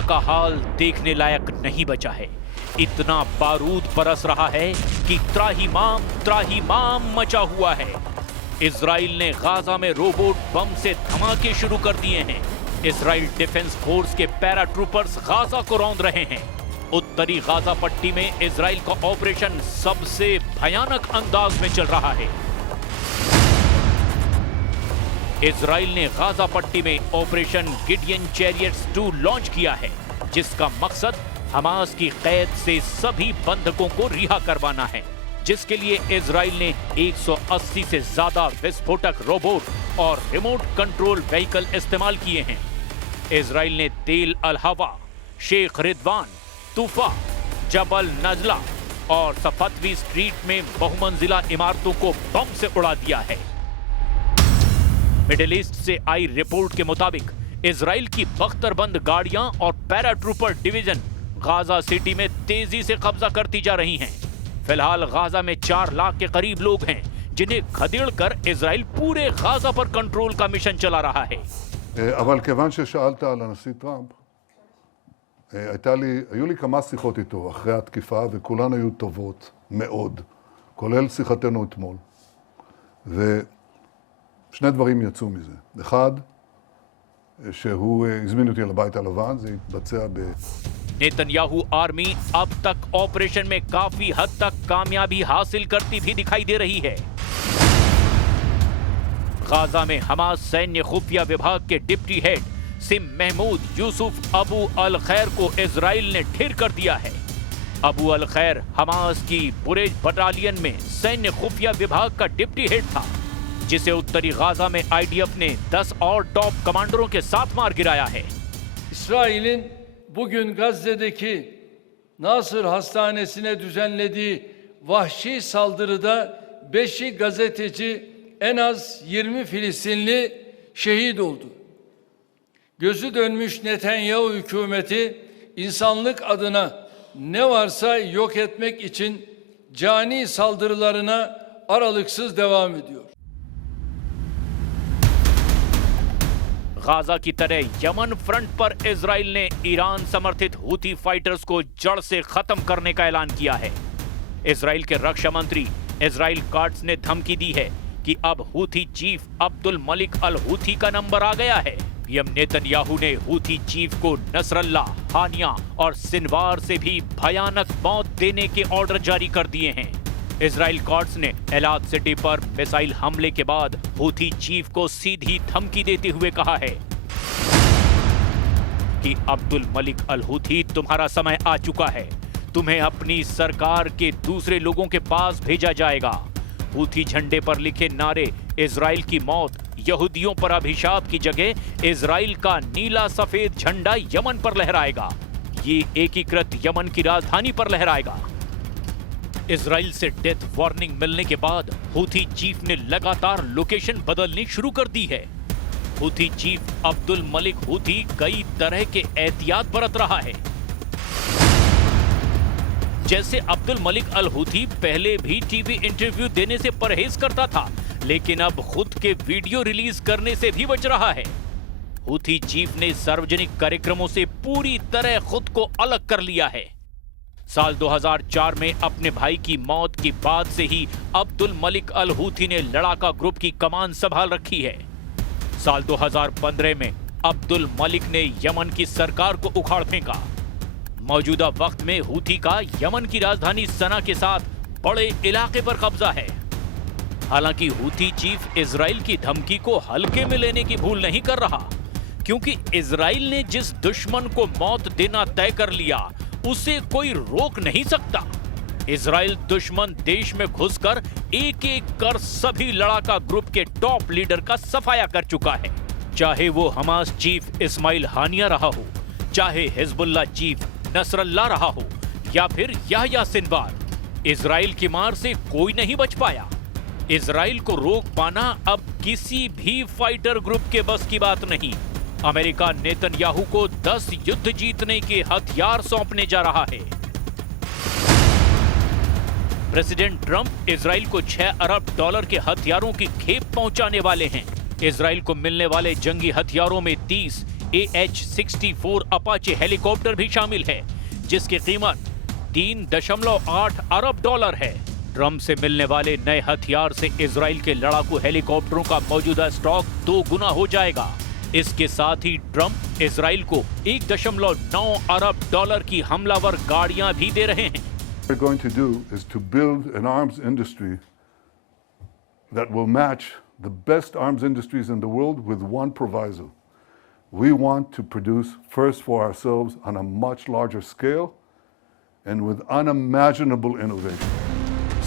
Gaza का हाल देखने लायक नहीं बचा है। इतना बारूद बरस रहा है कि त्राहिमाम मचा हुआ है। इजराइल ने गाजा में रोबोट बम से धमाके शुरू कर दिए हैं। इजराइल डिफेंस फोर्स के पैराट्रूपर्स गाजा को रौंद रहे हैं। उत्तरी गाजा पट्टी में इजराइल का ऑपरेशन सबसे भयानक अंदाज में चल रहा है। इजराइल ने गाजा पट्टी में ऑपरेशन गिडियन चैरियट्स 2 लॉन्च किया है, जिसका मकसद हमास की कैद से सभी बंधकों को रिहा करवाना है, जिसके लिए इजराइल ने 180 से ज्यादा विस्फोटक रोबोट और रिमोट कंट्रोल व्हीकल इस्तेमाल किए हैं। इजराइल ने तेल अल हवा, शेख रिदवान, तूफा, जबल नजला और सफतवी स्ट्रीट में बहुमंजिला इमारतों को बम से उड़ा दिया है। मिडिल ईस्ट से आई रिपोर्ट के मुताबिक इजराइल की बख्तरबंद गाड़ियां और पैराट्रूपर डिवीजन गाजा सिटी में तेजी से कब्जा करती जा रही हैं। फिलहाल गाजा में 4 लाख के करीब लोग हैं, जिन्हें खदेड़कर इजराइल पूरे गाजा पर कंट्रोल का मिशन चला रहा है। אבל כיוון ששאלת על הנשיא טראמפ, היו לי כמה שיחות איתו אחרי התקיפה, וכולן היו טובות מאוד, כולל שיחתנו אתמול. ושני דברים יצאו מזה. אחד, שהוא הזמין אותי לבית הלבן, זה התבצע नेतन्याहू आर्मी अब तक ऑपरेशन में काफी हद तक कामयाबी हासिल करती भी दिखाई दे रही है। गाजा में हमास सैन्य खुफिया विभाग के डिप्टी हेड सिम Mahmoud Yusuf Abu al Khair को इजराइल ने ढेर कर दिया है। अबू अल खैर हमास की बुरेज बटालियन में सैन्य खुफिया विभाग का डिप्टी हेड था, जिसे उत्तरी गाजा में आईडीएफ ने 10 और टॉप कमांडरों के साथ मार गिराया है। İsrail'in bugün Gazze'deki Nasır Hastanesi'ne düzenlediği vahşi saldırıda 5'i gazeteci, en az 20 Filistinli şehit oldu. Gözü dönmüş Netanyahu hükümeti insanlık adına ne varsa yok etmek için cani saldırılarına aralıksız devam ediyor. Gaza की तरह Yemen front पर Israel ने Iran समर्थित Houthi fighters को जड़ से खत्म करने का ऐलान किया है। इजराइल के रक्षा मंत्री इजराइल काट्स ने धमकी दी है कि अब हूथी चीफ अब्दुल मलिक अल हूथी का नंबर आ गया है। पीएम नेतन्याहू ने हूथी चीफ को नसरल्ला, हानिया और सिनवार से भी भयानक मौत देने के ऑर्डर जारी कर दिए हैं। इजराइल काट्स ने एलाद सिटी पर मिसाइल हमले के बाद हूथी चीफ को सीधी धमकी देते हुए कहा है कि अब्दुल मलिक अल हूथी, तुम्हारा समय आ चुका है, तुम्हें अपनी सरकार के दूसरे लोगों के पास भेजा जाएगा। हूथी झंडे पर लिखे नारे इजराइल की मौत, यहूदियों पर अभिशाप की जगह इजराइल का नीला सफेद झंडा यमन पर लहराएगा। ये एकीकृत यमन की राजधानी पर लहराएगा। इजराइल से डेथ वार्निंग मिलने के बाद हूथी चीफ ने लगातार लोकेशन बदलनी शुरू कर दी है। Houthi chief Abdul Malik Houthi कई तरह के एहतियात बरत रहा है। जैसे अब्दुल मलिक अल हूथी पहले भी टीवी इंटरव्यू देने से परहेज करता था, लेकिन अब खुद के वीडियो रिलीज करने से भी बच रहा है। हूथी चीफ ने सार्वजनिक कार्यक्रमों से पूरी तरह खुद को अलग कर लिया है। साल 2004 में अपने भाई की मौत के बाद से ही अब्दुल मलिक अल हूथी ने लड़ाका ग्रुप की कमान संभाल रखी है। साल 2015 में अब्दुल मलिक ने यमन की सरकार को उखाड़ फेंका। मौजूदा वक्त में हूथी का यमन की राजधानी सना के साथ बड़े इलाके पर कब्जा है। हालांकि हूथी चीफ इजराइल की धमकी को हल्के में लेने की भूल नहीं कर रहा, क्योंकि इजराइल ने जिस दुश्मन को मौत देना तय कर लिया उसे कोई रोक नहीं सकता। इजराइल दुश्मन देश में घुसकर एक एक कर सभी लड़ाका ग्रुप के टॉप लीडर का सफाया कर चुका है। चाहे वो हमास चीफ इस्माइल हानिया रहा हो, चाहे हिजबुल्लाह चीफ नसरल्ला रहा हो, या फिर याह्या सिनवार, इजराइल की मार से कोई नहीं बच पाया। इजराइल को रोक पाना अब किसी भी फाइटर ग्रुप के बस की बात नहीं। अमेरिका नेतन्याहू को 10 युद्ध जीतने के हथियार सौंपने जा रहा है। प्रेसिडेंट ट्रंप इजराइल को $6 अरब के हथियारों की खेप पहुंचाने वाले हैं। इजराइल को मिलने वाले जंगी हथियारों में 30 AH-64 अपाचे हेलीकॉप्टर भी शामिल है, जिसकी कीमत 3.8 अरब डॉलर है। ट्रंप से मिलने वाले नए हथियार से इजराइल के लड़ाकू हेलीकॉप्टरों का मौजूदा स्टॉक 2 गुना हो जाएगा। इसके साथ ही ट्रंप इजराइल को 1.9 अरब डॉलर की हमलावर गाड़ियां भी दे रहे हैं। What we're going to do is to build an arms industry that will match the best arms industries in the world with one proviso. We want to produce first for ourselves on a much larger scale and with unimaginable innovation.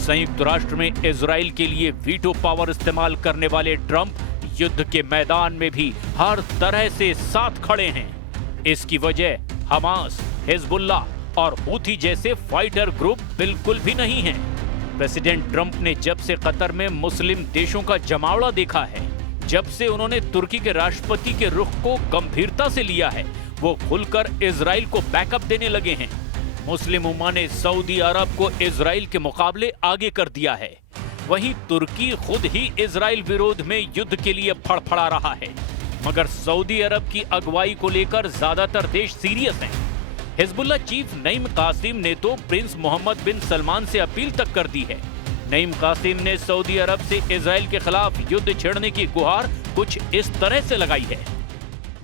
संयुक्त राष्ट्र में Israel के लिए veto power इस्तेमाल करने वाले Trump युद्ध के मैदान में भी हर तरह से साथ खड़े हैं। इसकी वजह हमास, हिजबुल्लाह और हूथी जैसे फाइटर ग्रुप बिल्कुल भी नहीं हैं। प्रेसिडेंट ट्रंप ने जब से कतर में मुस्लिम देशों का जमावड़ा देखा है, जब से उन्होंने तुर्की के राष्ट्रपति के रुख को गंभीरता से लिया है, वो खुलकर इजराइल को बैकअप देने लगे हैं। मुस्लिम उम्मा ने सऊदी अरब को इजराइल के मुकाबले आगे कर दिया है। वहीं तुर्की खुद ही इजराइल विरोध में युद्ध के लिए फड़फड़ा रहा है, मगर सऊदी अरब की अगुवाई को लेकर ज्यादातर देश सीरियस हैं। हिजबुल्लाह चीफ नईम कासिम ने तो प्रिंस मोहम्मद बिन सलमान से अपील तक कर दी है। नईम कासिम ने सऊदी अरब से इजराइल के खिलाफ युद्ध छेड़ने की गुहार कुछ इस तरह से लगाई है।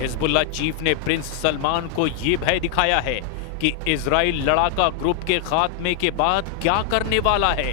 हिजबुल्लाह चीफ ने प्रिंस सलमान को ये भय दिखाया है कि इजराइल लड़ाका ग्रुप के खात्मे के बाद क्या करने वाला है।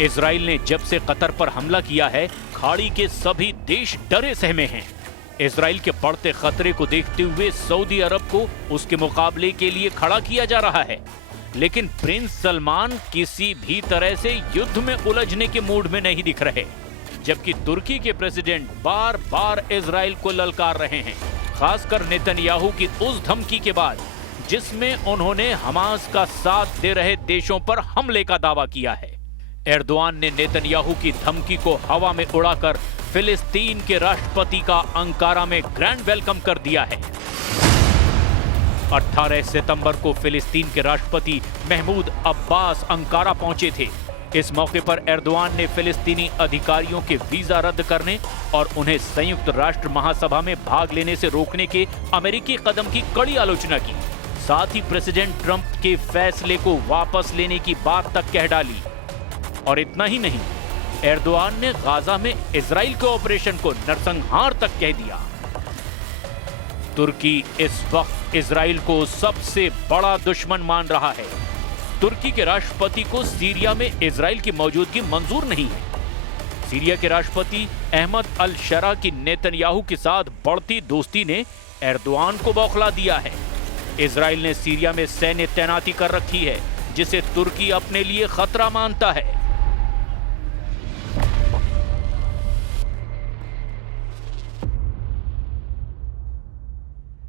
इजराइल ने जब से कतर पर हमला किया है, खाड़ी के सभी देश डरे सहमे हैं। इजराइल के बढ़ते खतरे को देखते हुए सऊदी अरब को उसके मुकाबले के लिए खड़ा किया जा रहा है, लेकिन प्रिंस सलमान किसी भी तरह से युद्ध में उलझने के मूड में नहीं दिख रहे, जबकि तुर्की के प्रेसिडेंट बार बार इजराइल को ललकार रहे हैं, खासकर नेतन्याहू की उस धमकी के बाद जिसमें उन्होंने हमास का साथ दे रहे देशों पर हमले का दावा किया है। एर्दोआन ने नेतन्याहू की धमकी को हवा में उड़ाकर फिलिस्तीन के राष्ट्रपति का अंकारा में ग्रैंड वेलकम कर दिया है। 18 सितंबर को फिलिस्तीन के राष्ट्रपति महमूद अब्बास अंकारा पहुंचे थे। इस मौके पर एर्दोआन ने फिलिस्तीनी अधिकारियों के वीजा रद्द करने और उन्हें संयुक्त राष्ट्र महासभा में भाग लेने से रोकने के अमेरिकी कदम की कड़ी आलोचना की। साथ ही प्रेसिडेंट ट्रंप के फैसले को वापस लेने की बात तक कह डाली। और इतना ही नहीं, एर्दोआन ने गाजा में इजराइल के ऑपरेशन को नरसंहार तक कह दिया। तुर्की इस वक्त इजराइल को सबसे बड़ा दुश्मन मान रहा है। तुर्की के राष्ट्रपति को सीरिया में इजराइल की मौजूदगी मंजूर नहीं है। सीरिया के राष्ट्रपति अहमद अल शरा की नेतन्याहू के साथ बढ़ती दोस्ती ने एर्दोआन को बौखला दिया है। इजराइल ने सीरिया में सैन्य तैनाती कर रखी है, जिसे तुर्की अपने लिए खतरा मानता है।